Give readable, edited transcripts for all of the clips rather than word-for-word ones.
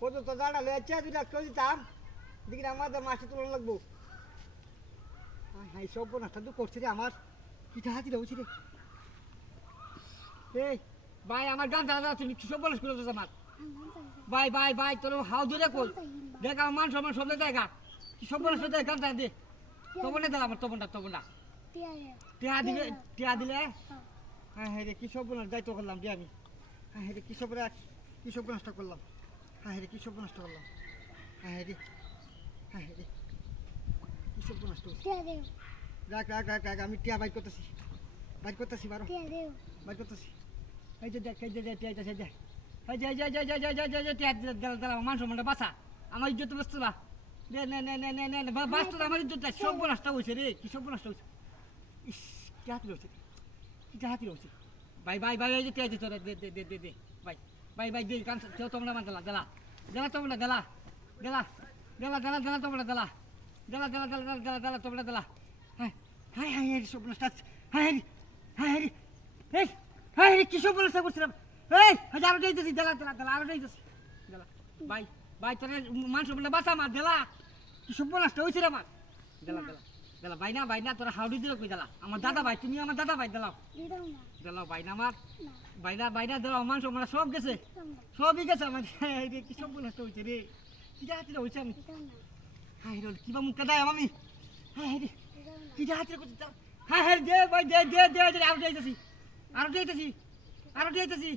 কত তো দাঁড়া লয়ে চা দুটা কেউ দিতাম দেখি আমাদের মাছটা তোলা লাগবো। হ্যাঁ সব নাস্তা তো করছে রে আমার পিঠা হাতি রয়েছে রে। এই ভাই আমার গান দাদা তুমি কি সব বলিস করে আমার ভাই ভাই ভাই তোর হাও ধরে কই দেখ আমার মান সম্মান সব দেখা কি সব বলিস গান দাদা দে তবনে দিলাম আমার তবনটা টিয়া দিলে হ্যাঁ হ্যাঁ রে কি সব বলার দায়িত্ব করলাম যে আমি হ্যাঁ হ্যাঁ রে কি সব নষ্ট করলাম হ্যাঁ হ্যাঁ রে কি সব নষ্ট করলাম হ্যাঁ হ্যাঁ রে হ্যাঁ হ্যাঁ রে কি সব নষ্ট রাখ রাখ রাখ রাখ আমি টিয়া বাইর করতেছি বারো বাইর করতেছি এই যে দেখ এই যে টিয়া এই যে এই যে টিয়া দিলাম মান সম্মানটা বাঁচা আমার ইজ্জত বসতো না নে নে নে নে নে নে বাঁচতো আমার ইজ্জত সব নষ্ট হয়েছে রে কি সব নষ্ট হয়েছে ইস কি হাতি রয়েছে কি হাতি রয়েছে ভাই ভাই ভাই এই যে টিয়া তোরা দে দে দে দে দে ভাই ভাই ভাই দে কান কেউ তোমরা মান দিলা দিলা দিলা তোমরা দিলা দিলা দিলা দিলা দিলা তোমরা দিলা দিলা দিলা দিলা দিলা দিলা তোমরা দিলা হ্যাঁ হ্যাঁ হ্যাঁ সব নষ্ট হ্যাঁ হ্যাঁ এই হ্যাঁ কি সব নষ্ট করছিলাম এই হাজারো দিতেছি দিলা দিলা দিলা আরো দিতেছি দিলা ভাই ভাই তোর মান সম্মান বাঁচা আমার দিলা কি সব নষ্ট হয়েছে রে আমার দিলা দিলা দিলা ভাই না তোরা হাউডি দিল কই দিলা আমার দাদা ভাই তুমি আমার দাদা ভাই দিলাও দিলাও ভাই না আমার ভাই না দিলাও মান সম্মান সব গেছে সবই গেছে আমার কি সব নষ্ট হয়েছে রে কি হাতি হয়েছে আমি হ্যাঁ রে কিবা মুখটা দেয় আমি হ্যাঁ রে কি হাতি করতে হ্যাঁ হ্যাঁ দে ভাই দে দে দে আরো দিতেছি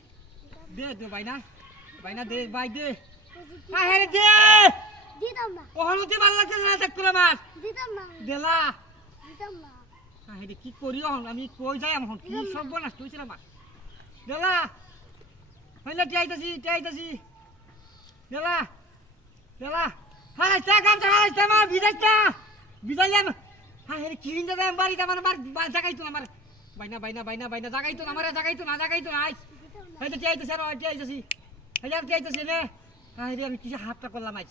দে দে ভাই না দে ভাই দে হ্যাঁ হ্যাঁ দে দিতাম না ওহলুতে ভালো লাগছে না দেখতো মাছ দিতাম না দেলা দিতাম না হ্যাঁ রে কি করি আমি কই যাই এখন কি সব নষ্ট হইছে রে মাছ দেলা হইলে চাইতাছি দেলা হ্যাঁ চা কাম চা মা বিজাইলাম হ্যাঁ রে কি নিন্দা দেম বাড়িতে আমার জাগাইতো আমার বাইনা জাগাইতো না আমারে জাগাইতো না আই হইতে চাইতাছি আর চাইতাছি রে হ্যাঁ রে আমি কি হাতটা করলাম আজ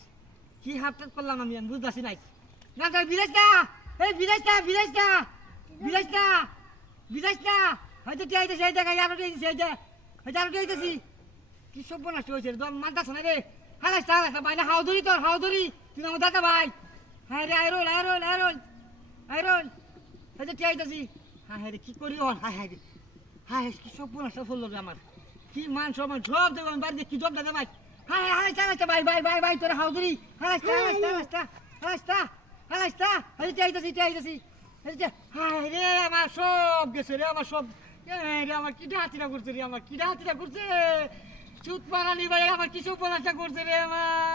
কি হাতটা করলাম আমি বুঝতাছি নাই না তাই বিরাজটা এই বিরাজটা হয়তো চাইতাছি এই জায়গায় আরো চাইতাছি এই যে হয়তো আরো চাইতাছি কি সব নষ্ট হয়েছে দম মানতাছ না রে হালাইস্তা বাইনা হাও ধরি তুই আমার দাদা ভাই হ্যাঁ রে আইরোল হয়তো চাইতাছি হ্যাঁ রে কি করি হ্যাঁ কি সব নষ্ট করলো আমার কি মান সম্মান সব দেবো আমি বাড়িতে কি জব দাদা ভাই হ্যাঁ চালাইস্তা ভাই তোরা হাও ধরি হালাইস্তা চাইতাছি হ্যাঁ রে আমার সব গেছে রে আমার সব রে আমার কি হাতিরা করছে চুত পারানি ভাই আমার কিছু পড়াশা করছে রে আমার